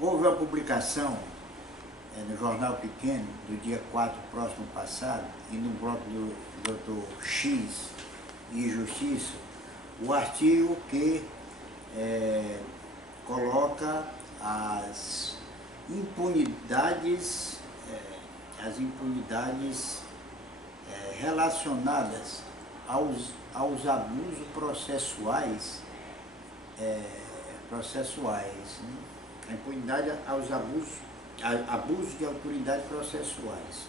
Houve uma publicação no Jornal Pequeno, do dia 4 próximo passado, e no blog do Dr. X e Justiça, o artigo que coloca as impunidades relacionadas aos abusos processuais, né? A impunidade aos abusos de autoridades processuais.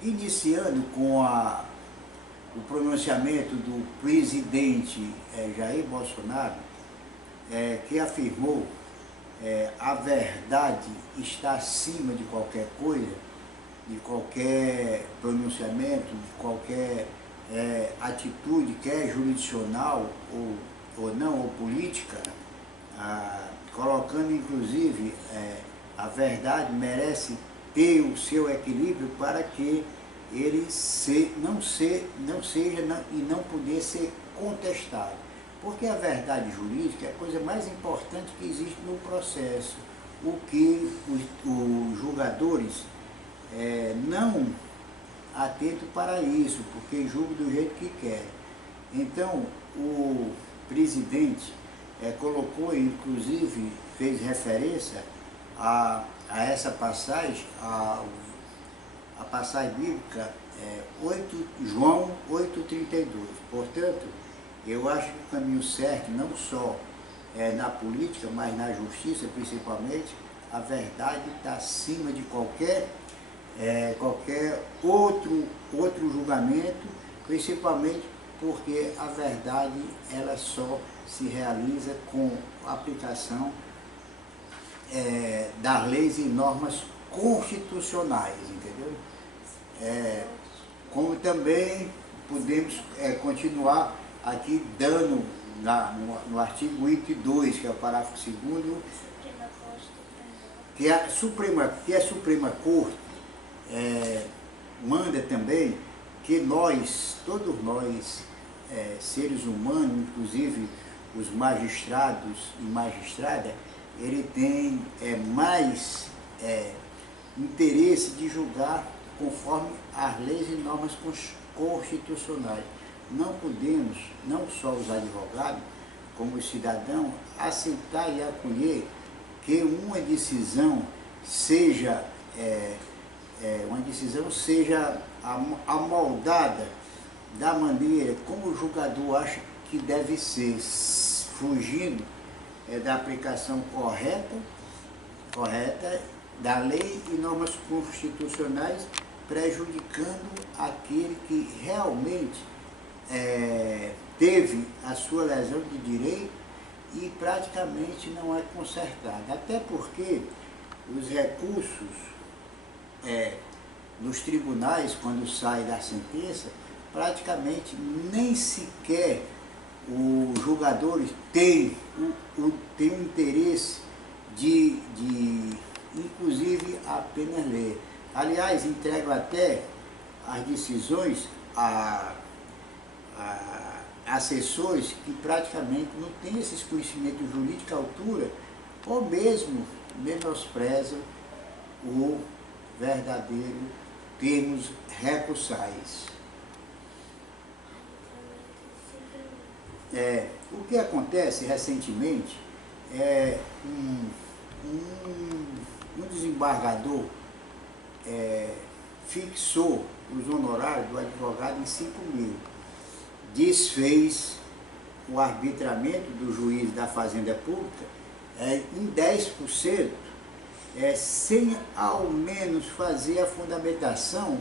Iniciando com o pronunciamento do presidente Jair Bolsonaro, que afirmou a verdade está acima de qualquer coisa, de qualquer pronunciamento, de qualquer atitude, quer jurisdicional ou não, ou política, colocando inclusive a verdade merece ter o seu equilíbrio para que ele não seja e não poder ser contestado. Porque a verdade jurídica é a coisa mais importante que existe no processo, o que os julgadores não atentam para isso, porque julgam do jeito que querem. Então, o presidente colocou, inclusive, fez referência a essa passagem, a passagem bíblica João 8,32. Portanto, eu acho que o caminho certo, não só na política, mas na justiça principalmente, a verdade está acima de qualquer outro julgamento, principalmente porque a verdade ela só se realiza com a aplicação das leis e normas constitucionais, entendeu? Como também podemos continuar aqui dando no artigo 8.2, que é o parágrafo 2º, que a Suprema Corte manda também que todos nós, seres humanos, inclusive os magistrados e magistradas, ele tem mais interesse de julgar conforme as leis e normas constitucionais. Não podemos, não só os advogados, como os cidadãos, aceitar e acolher que uma decisão seja amoldada da maneira como o julgador acha que deve ser, fugindo da aplicação correta da lei e normas constitucionais, prejudicando aquele que realmente teve a sua lesão de direito e praticamente não é consertada. Até porque os recursos nos tribunais, quando sai da sentença, praticamente nem sequer os julgadores têm o interesse de inclusive apenas ler. Aliás, entregam até as decisões a assessores que praticamente não têm esses conhecimentos jurídicos à altura, ou mesmo menosprezam o verdadeiro termos recursais. O que acontece recentemente um desembargador fixou os honorários do advogado em 5.000, desfez o arbitramento do juiz da Fazenda Pública em 10%, sem ao menos fazer a fundamentação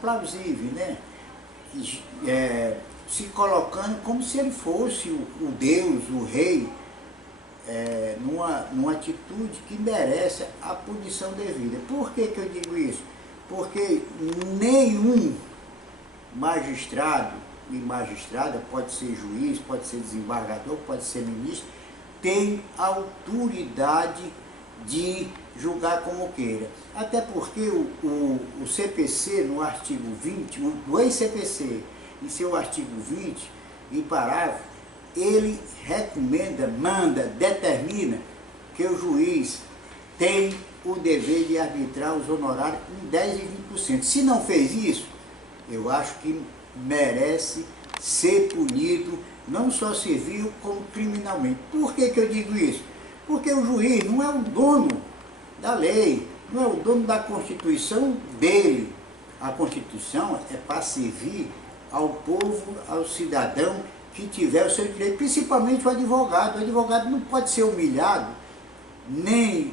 plausível, né? Se colocando como se ele fosse o Deus, o rei, numa atitude que merece a punição devida. Por que eu digo isso? Porque nenhum magistrado e magistrada, pode ser juiz, pode ser desembargador, pode ser ministro, tem autoridade de julgar como queira. Até porque o CPC, no artigo 20, o ex-CPC, em seu artigo 20, em parágrafo, ele recomenda, manda, determina que o juiz tem o dever de arbitrar os honorários com 10% e 20%. Se não fez isso, eu acho que merece ser punido, não só civil, como criminalmente. Por que eu digo isso? Porque o juiz não é o dono da lei, não é o dono da Constituição dele. A Constituição é para servir ao povo, ao cidadão que tiver o seu direito, principalmente o advogado. O advogado não pode ser humilhado, nem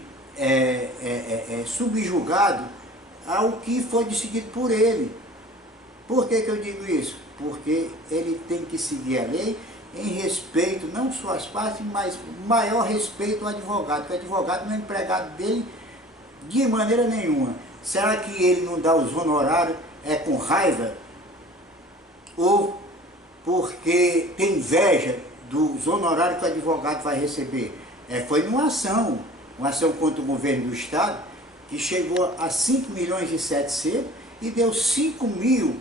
subjugado ao que foi decidido por ele. Por que eu digo isso? Porque ele tem que seguir a lei em respeito, não só às partes, mas maior respeito ao advogado, porque o advogado não é empregado dele de maneira nenhuma. Será que ele não dá os honorários com raiva? Ou porque tem inveja dos honorários que o advogado vai receber? Foi numa ação contra o governo do Estado, que chegou a 5 milhões e 700 e deu 5 mil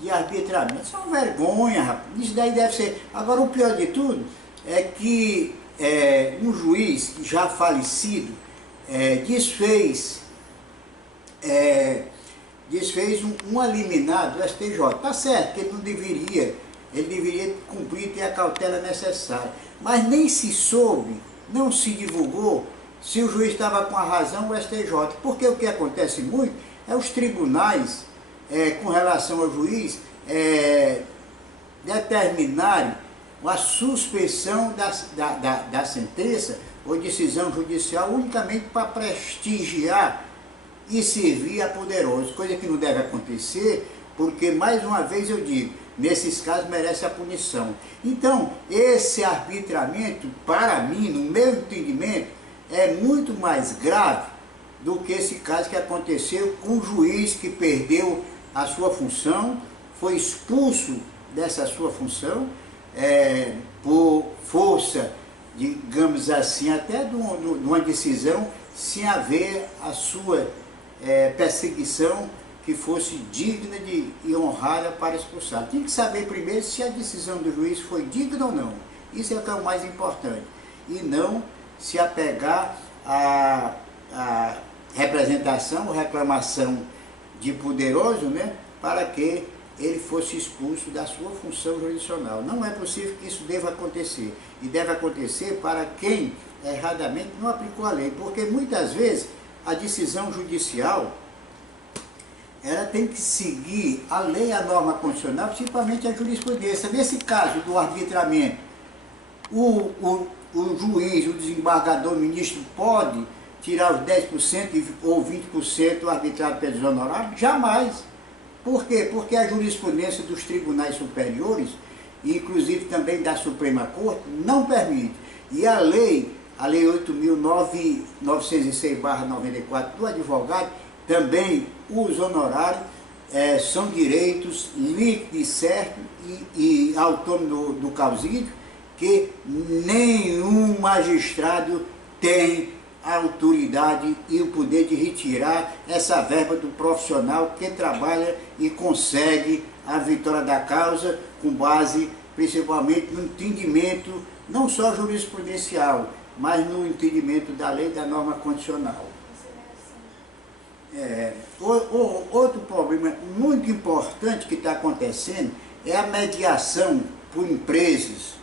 de arbitramento. Isso é uma vergonha, rapaz. Isso daí deve ser... Agora, o pior de tudo é que um juiz já falecido desfez um liminar do STJ. Tá certo que ele não deveria, ele deveria cumprir e ter a cautela necessária. Mas nem se soube, não se divulgou se o juiz estava com a razão ou o STJ. Porque o que acontece muito é os tribunais, com relação ao juiz, determinarem a suspensão da sentença ou decisão judicial unicamente para prestigiar e servir a poderosos, coisa que não deve acontecer, porque, mais uma vez eu digo, nesses casos merece a punição. Então, esse arbitramento, para mim, no meu entendimento, é muito mais grave do que esse caso que aconteceu com o juiz que perdeu a sua função, foi expulso dessa sua função, por força, digamos assim, até de uma decisão, sem haver a sua perseguição que fosse digna e honrada para expulsar. Tem que saber primeiro se a decisão do juiz foi digna ou não. Isso é o que é o mais importante. E não se apegar à representação ou reclamação de poderoso, né, para que ele fosse expulso da sua função jurisdicional. Não é possível que isso deva acontecer. E deve acontecer para quem erradamente não aplicou a lei. Porque muitas vezes a decisão judicial, ela tem que seguir a lei, a norma constitucional, principalmente a jurisprudência. Nesse caso do arbitramento, o juiz, o desembargador, o ministro pode tirar os 10% ou 20% arbitrado pelos honorários? Jamais. Por quê? Porque a jurisprudência dos tribunais superiores, inclusive também da Suprema Corte, não permite. E a lei 8.906/94 do advogado, também os honorários são direitos líquidos, certos e autônomos do causídio, que nenhum magistrado tem a autoridade e o poder de retirar essa verba do profissional que trabalha e consegue a vitória da causa com base principalmente no entendimento não só jurisprudencial, mas no entendimento da lei e da norma constitucional. Outro problema muito importante que está acontecendo é a mediação por empresas,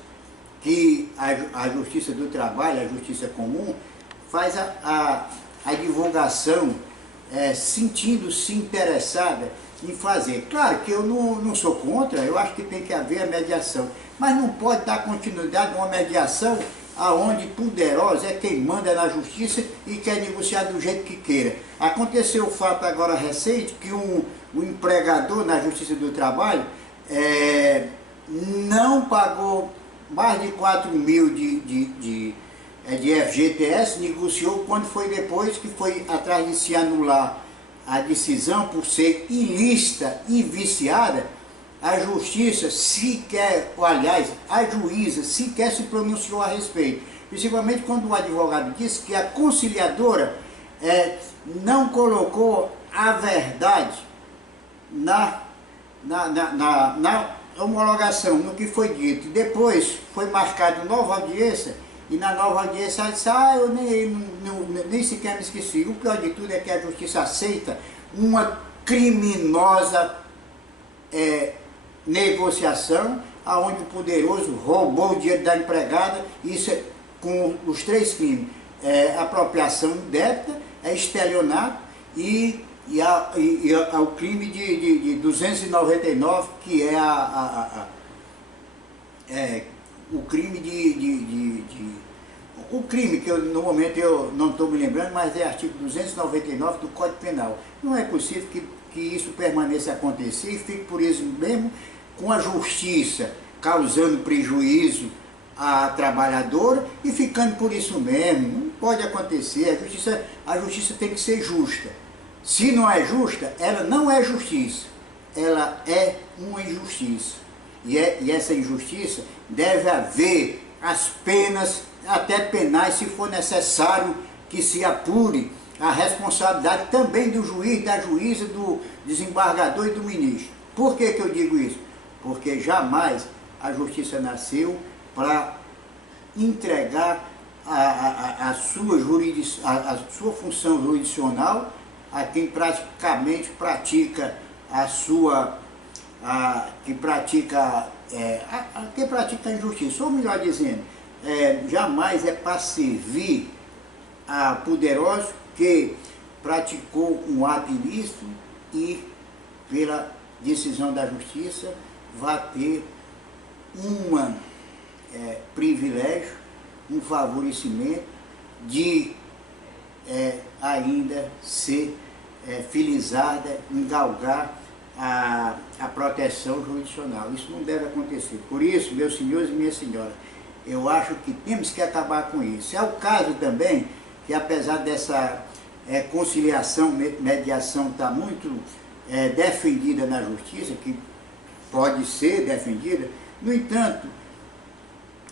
que a Justiça do Trabalho, a Justiça Comum, faz a divulgação, sentindo-se interessada em fazer. Claro que eu não sou contra, eu acho que tem que haver a mediação, mas não pode dar continuidade a uma mediação aonde poderoso é quem manda na justiça e quer negociar do jeito que queira. Aconteceu o fato agora recente que um empregador na Justiça do Trabalho não pagou mais de 4 mil de FGTS, negociou quando foi depois que foi atrás de se anular a decisão por ser ilícita e viciada. A justiça sequer, aliás, a juíza sequer se pronunciou a respeito. Principalmente quando o advogado disse que a conciliadora não colocou a verdade na homologação, no que foi dito. Depois foi marcada nova audiência E na nova audiência ela disse, eu nem sequer me esqueci. O pior de tudo é que a justiça aceita uma criminosa negociação, aonde o poderoso roubou o dinheiro da empregada, isso com os 3 crimes, apropriação indébita, estelionato e o crime de 299, que é o crime o crime que no momento eu não estou me lembrando, mas é artigo 299 do Código Penal. Não é possível que isso permaneça a acontecer e fique por isso mesmo, com a justiça causando prejuízo à trabalhadora e ficando por isso mesmo. Não pode acontecer. A justiça tem que ser justa. Se não é justa, ela não é justiça. Ela é uma injustiça. E essa injustiça deve haver as penas, até penais, se for necessário que se apure a responsabilidade também do juiz, da juíza, do desembargador e do ministro. Por que eu digo isso? Porque jamais a justiça nasceu para entregar a sua função jurisdicional a quem praticamente pratica quem pratica a injustiça, ou melhor dizendo, jamais é para servir a poderoso que praticou um ato ilícito e, pela decisão da justiça, vai ter privilégio, um favorecimento de ainda ser filizada, galgar a proteção jurisdicional. Isso não deve acontecer. Por isso, meus senhores e minhas senhoras, eu acho que temos que acabar com isso. É o caso também que, apesar dessa conciliação, mediação estar muito defendida na justiça, que pode ser defendida, no entanto,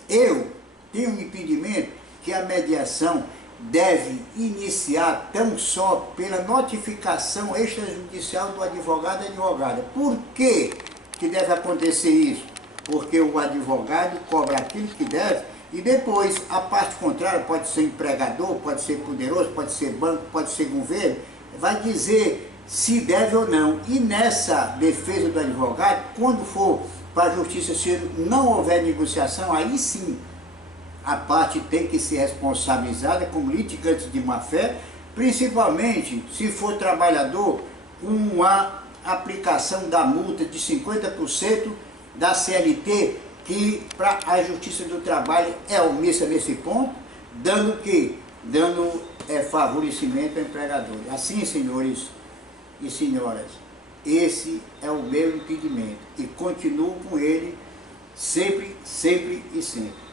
eu tenho um entendimento que a mediação deve iniciar tão só pela notificação extrajudicial do advogado e advogada. Por que deve acontecer isso? Porque o advogado cobra aquilo que deve e depois a parte contrária, pode ser empregador, pode ser poderoso, pode ser banco, pode ser governo, vai dizer se deve ou não. E nessa defesa do advogado, quando for para a justiça, se não houver negociação, aí sim a parte tem que ser responsabilizada como litigante de má-fé, principalmente se for trabalhador, com a aplicação da multa de 50% da CLT, que para a Justiça do Trabalho é omissa nesse ponto, dando favorecimento ao empregador. Assim, senhores e senhoras, esse é o meu entendimento e continuo com ele sempre, sempre e sempre.